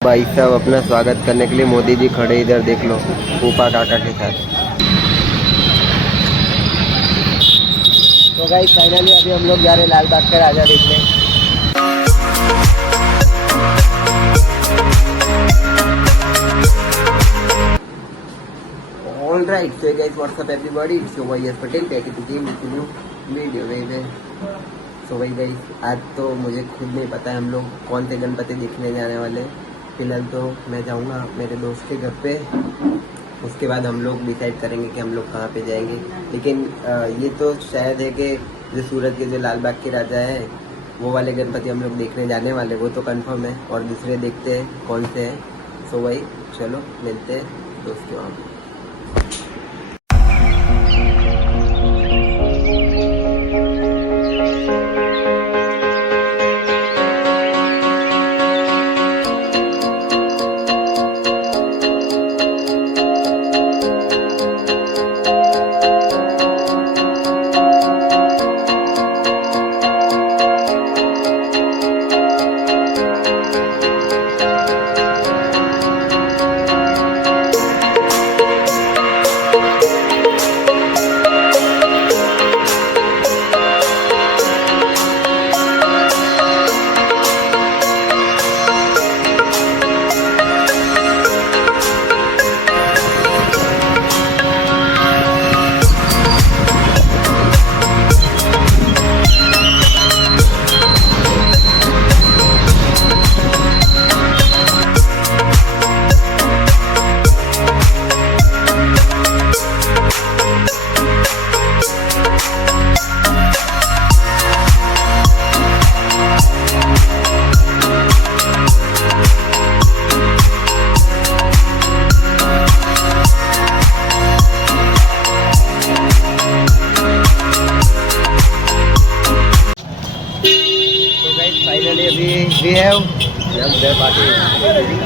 भाई साहब अपना स्वागत करने के लिए मोदी जी खड़े इधर देख लो फूफा काका के साथ। तो गाइस फाइनली अभी हम लोग जा रहे हैं लाल बाग का राजा देखने। All right so guys what's up everybody it's your Y S Patel back to game with new video वे। सो भाई गाइस आज तो मुझे खुद नहीं पता है हम लोग कौन से गणपति देखने जाने वाले। फिलहाल तो मैं जाऊंगा मेरे दोस्त के घर पे, उसके बाद हम लोग डिसाइड करेंगे कि हम लोग कहाँ पे जाएंगे। लेकिन ये तो शायद है कि जो सूरत के जो लाल बाग के राजा है वो वाले गणपति हम लोग देखने जाने वाले, वो तो कंफर्म है। और दूसरे देखते हैं कौन से हैं। सो भाई चलो मिलते हैं दोस्त के वहाँ।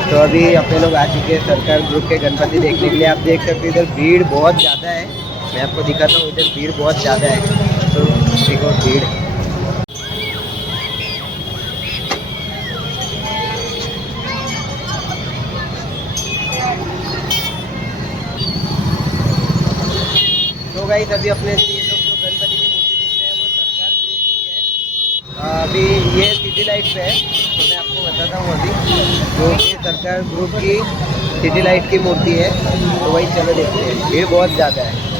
तो अभी अपने लोग आ चुके हैं सरकार ग्रुप के गणपति देखने के लिए। आप देख सकते हैं इधर भीड़ बहुत ज़्यादा है। मैं आपको दिखाता हूँ, इधर भीड़ बहुत ज़्यादा है। तो देखो भीड़। तो गाइस अभी अपने ये लोग जो गणपति की मूर्ति देख रहे हैं वो सरकार ग्रुप की है। अभी ये सिटी लाइट पे है, तो मैं आपको बताता हूँ अभी जो कि सरकार ग्रुप की सिटी लाइट की मूर्ति है। तो वही चलो देखते हैं, भीड़ बहुत ज़्यादा है।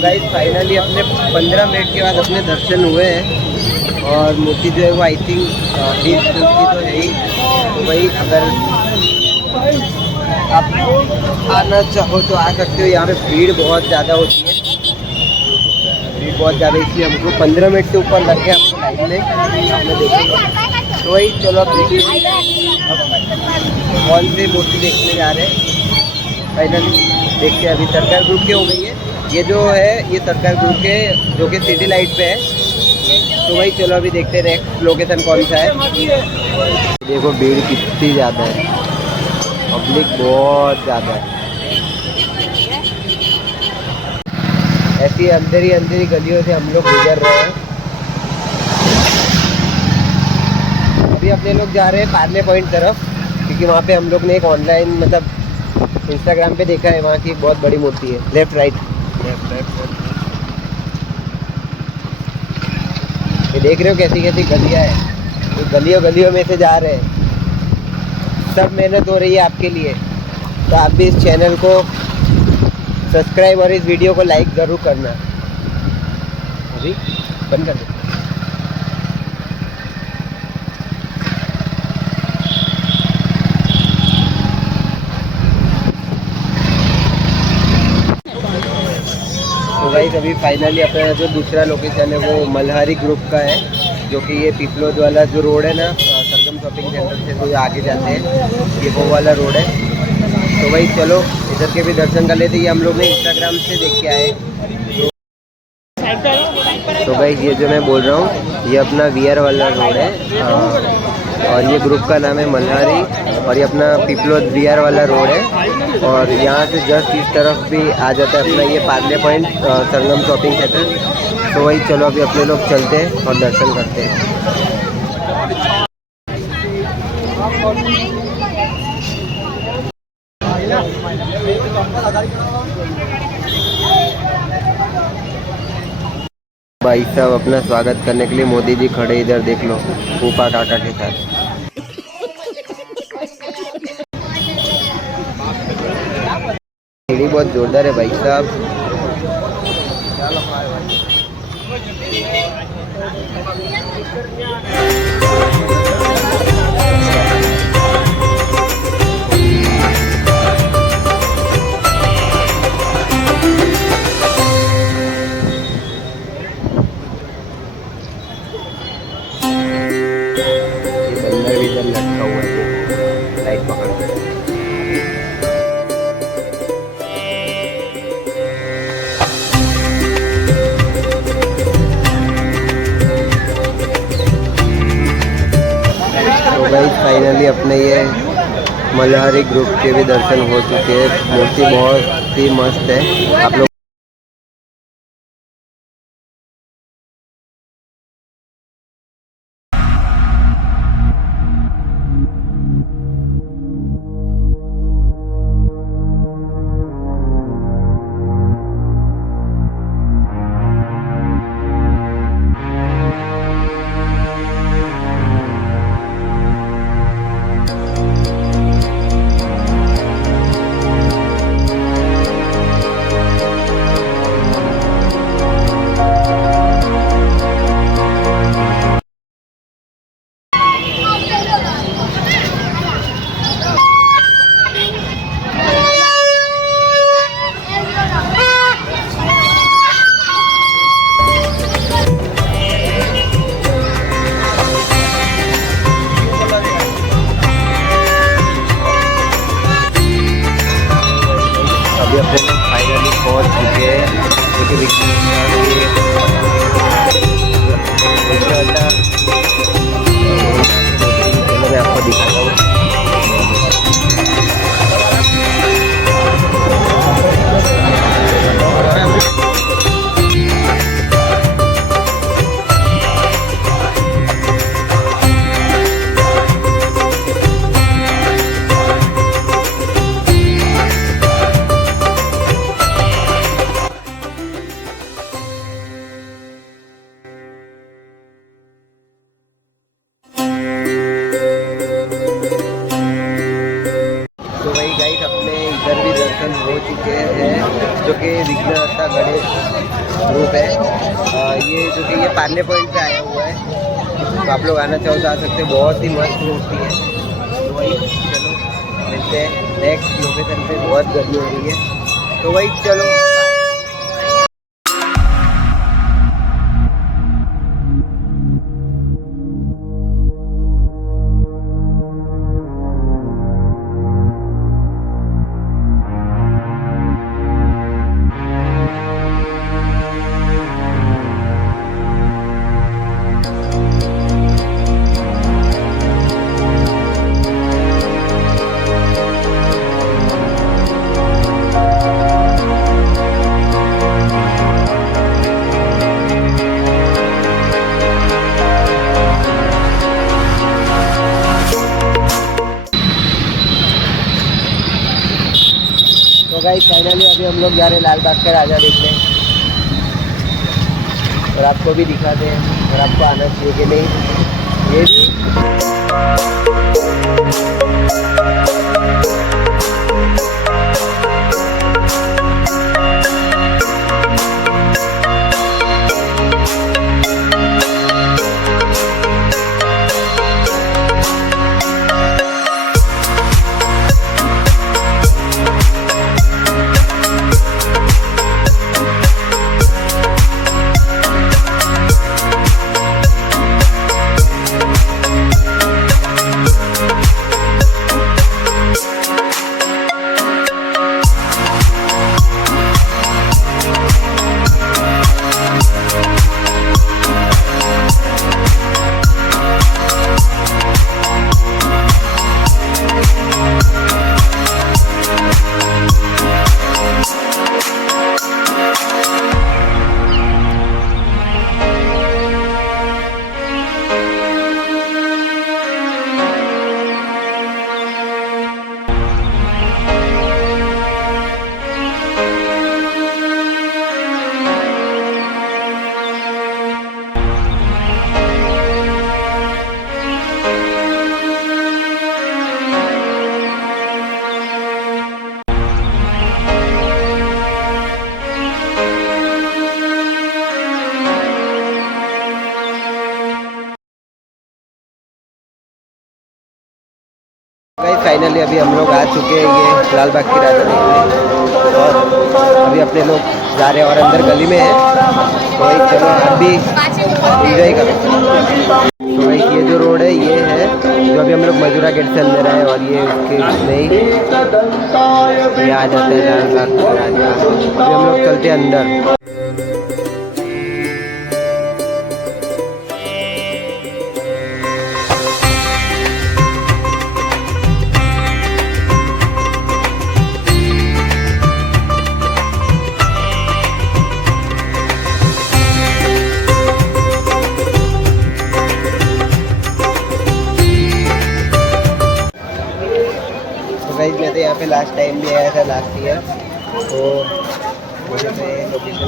गाइस फाइनली अपने 15 मिनट के बाद अपने दर्शन हुए हैं। और मूर्ति जो है वो आई थिंक 20 फुट की तो है ही। तो भाई अगर आप आना चाहो तो आ सकते हो। यहाँ पे भीड़ बहुत ज़्यादा होती है, भीड़ बहुत ज़्यादा, इसलिए हमको 15 मिनट से ऊपर लग गया हमको लाइन में। आपने देखेंगे तो वही चलो अब देखिए कौन सी मूर्ति देखने जा रहे हैं। फाइनली देखते हैं, अभी सरकार ग्रुप की हो गई है। ये जो है ये सरकार ग्रुप के जो कि सिटी लाइट पे है। तो वही चलो अभी देखते हैं नेक्स्ट लोकेशन कौन सा है। देखो भीड़ कितनी ज़्यादा है, पब्लिक बहुत ज़्यादा है। ऐसी अंधेरी गलियों से हम लोग गुजर रहे हैं। अभी अपने लोग जा रहे हैं पार्ले पॉइंट तरफ, क्योंकि वहाँ पे हम लोग ने एक ऑनलाइन मतलब इंस्टाग्राम पे देखा है, वहाँ की एक बहुत बड़ी मूर्ति है। लेफ्ट राइट ये देख रहे हो कैसी कैसी गलियाँ है, तो गलियों में से जा रहे हैं। सब मेहनत हो रही है आपके लिए, तो आप भी इस चैनल को सब्सक्राइब और इस वीडियो को लाइक ज़रूर करना। अभी बंद कर दो। तो गाइस अभी फाइनली अपना जो दूसरा लोकेशन है वो मल्हारी ग्रुप का है, जो कि ये पीपलोद वाला जो रोड है ना, सरगम शॉपिंग सेंटर से जो आगे जाते हैं, ये वो वाला रोड है। तो भाई चलो इधर के भी दर्शन कर लेते। ये हम लोग ने इंस्टाग्राम से देख के आए। तो भाई ये जो मैं बोल रहा हूँ ये अपना वीआर वाला रोड है, और ये ग्रुप का नाम है मल्हारी, और ये अपना पीपलोद वीआर वाला रोड है। और यहाँ से जस्ट इस तरफ भी आ जाता है अपना ये पार्ले पॉइंट सरगम शॉपिंग सेंटर। तो वही चलो अभी अपने लोग चलते हैं और दर्शन करते हैं। भाई साहब अपना स्वागत करने के लिए मोदी जी खड़े इधर देख लो, फूफा काका के साथ। सीढ़ी बहुत जोरदार है भाई साहब। लटका हुआ है लाइट पकड़ के। तो भाई फाइनली अपने ये मल्हारी ग्रुप के भी दर्शन हो चुके हैं। मूर्ति बहुत ही मस्त है। आप लोग अभी अपने लोग फाइनली पहुंच चुके हैं, क्योंकि मैं आपको दिखाता हूँ। तो वही गाइस अपने इधर भी दर्शन हो चुके हैं, जो कि विघ्नहर्ता गणेश ग्रुप है। ये जो कि ये पार्ले पॉइंट पे आया हुआ है, तो आप लोग आना चाहो तो आ सकते हैं। बहुत ही मस्त मूर्ति है। तो वही चलो मिलते हैं नेक्स्ट लोकेशन पे। बहुत गर्मी हो रही है, तो वही चलो। तो गाइस फाइनली अभी हम लोग जा रहे हैं लाल बाग का राजा देखने, और आपको भी दिखाते हैं और आपको आना चाहिए कि नहीं ये भी। फाइनली अभी हम लोग आ चुके हैं ये लाल बाग की राजा देखने, और अभी अपने लोग जा रहे हैं और अंदर गली में है, तो भाई चलो आप भी एंजॉय करो। तो भाई ये जो रोड है ये है जो अभी हम लोग मजूरा गेट से अंदर आए, और ये उसके नहीं ये आ जाता है लाल बाग का राजा। अभी हम लोग चलते हैं अंदर। गाइस मैं तो यहाँ पे लास्ट टाइम भी आया था लास्ट ईयर, तो मुझे तो ये लोकेशन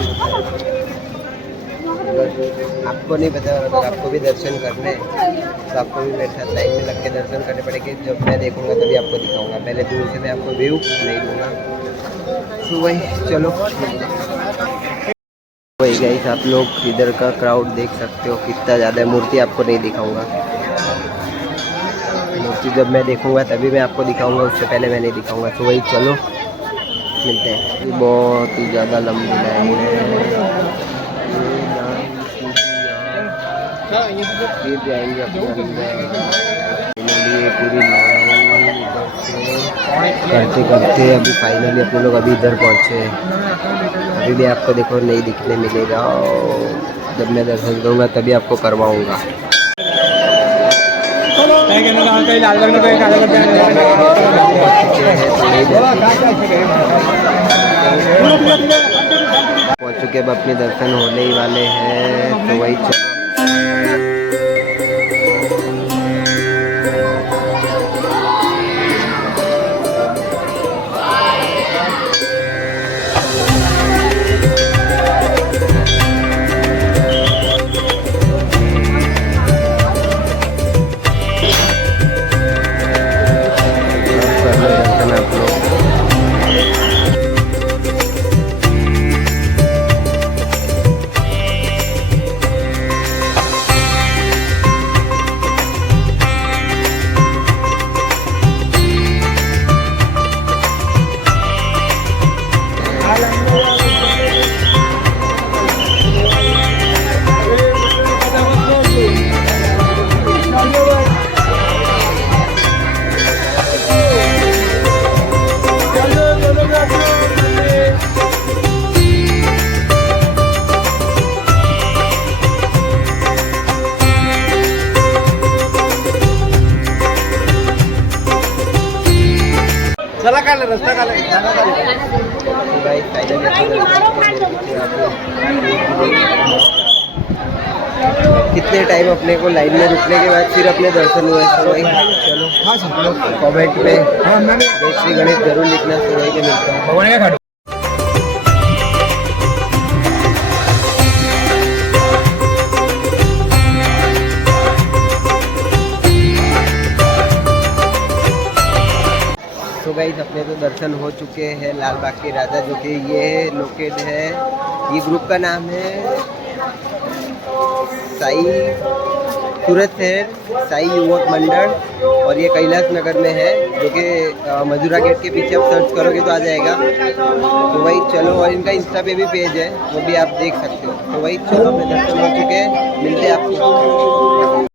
आपको नहीं पता, अगर आपको भी दर्शन करने तो आपको भी मेरे साथ लाइन में लग के दर्शन करने पड़ेंगे। जब मैं देखूँगा तभी आपको दिखाऊंगा, पहले दूर से मैं आपको व्यू नहीं दूँगा। तो वही चलो वही गाइस आप लोग इधर का क्राउड देख सकते हो कितना ज़्यादा है। मूर्ति आपको नहीं दिखाऊँगा, मूर्ति जब मैं देखूंगा तभी मैं आपको दिखाऊंगा, उससे पहले मैं नहीं दिखाऊंगा। तो वही चलो मिलते हैं। बहुत ही ज़्यादा लंबी लाइन है, फिर जाएंगे अपने अंदर पूरी लाइन करते करते अभी फाइनली अपने लोग अभी इधर पहुँचे। अभी भी आपको देखो नहीं दिखने मिलेगा, जब मैं दर्शन करूँगा तभी आपको करवाऊँगा। पहुंच चुके, अब अपने दर्शन होने ही वाले हैं, तो वही चला काढला रस्ता काढला इतने टाइम अपने को लाइन में रुकने के बाद फिर अपने दर्शन हुए। तो भाई चलो हाँ सर कमेंट में हाँ मैंने जय श्री गणेश जरूर लिखना। तो भाई के मिलता हूँ। भगवान का खाटू तो गाइस अपने तो दर्शन हो चुके हैं लाल बाग के राजा, जो कि ये लोकेट है, ये ग्रुप का नाम है साई सूरत शहर साई युवक मंडल, और ये कैलाश नगर में है, जो कि मजूरा गेट के पीछे आप सर्च करोगे तो आ जाएगा। तो भाई चलो, और इनका इंस्टा पे भी पेज है, वो भी आप देख सकते हो। तो भाई चलो अपने दर्शन हो चुके हैं, मिलते हैं आपको।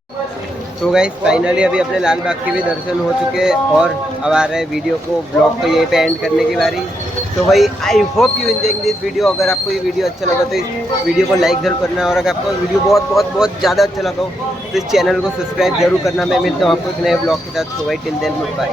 तो गाइस फाइनली अभी अपने लाल बाग के भी दर्शन हो चुके हैं, और अब आ रहा है वीडियो को, ब्लॉग को यहीं पे एंड करने की बारी। तो भाई I hope you enjoying this video. अगर आपको ये वीडियो अच्छा लगा तो इस वीडियो को लाइक जरूर करना, और अगर आपको वीडियो बहुत बहुत बहुत ज़्यादा अच्छा लगा हो तो इस चैनल को सब्सक्राइब जरूर करना। मैं मिलता हूँ आपको एक नए ब्लॉग के साथ। तो भाई टिल देन गुड बाय।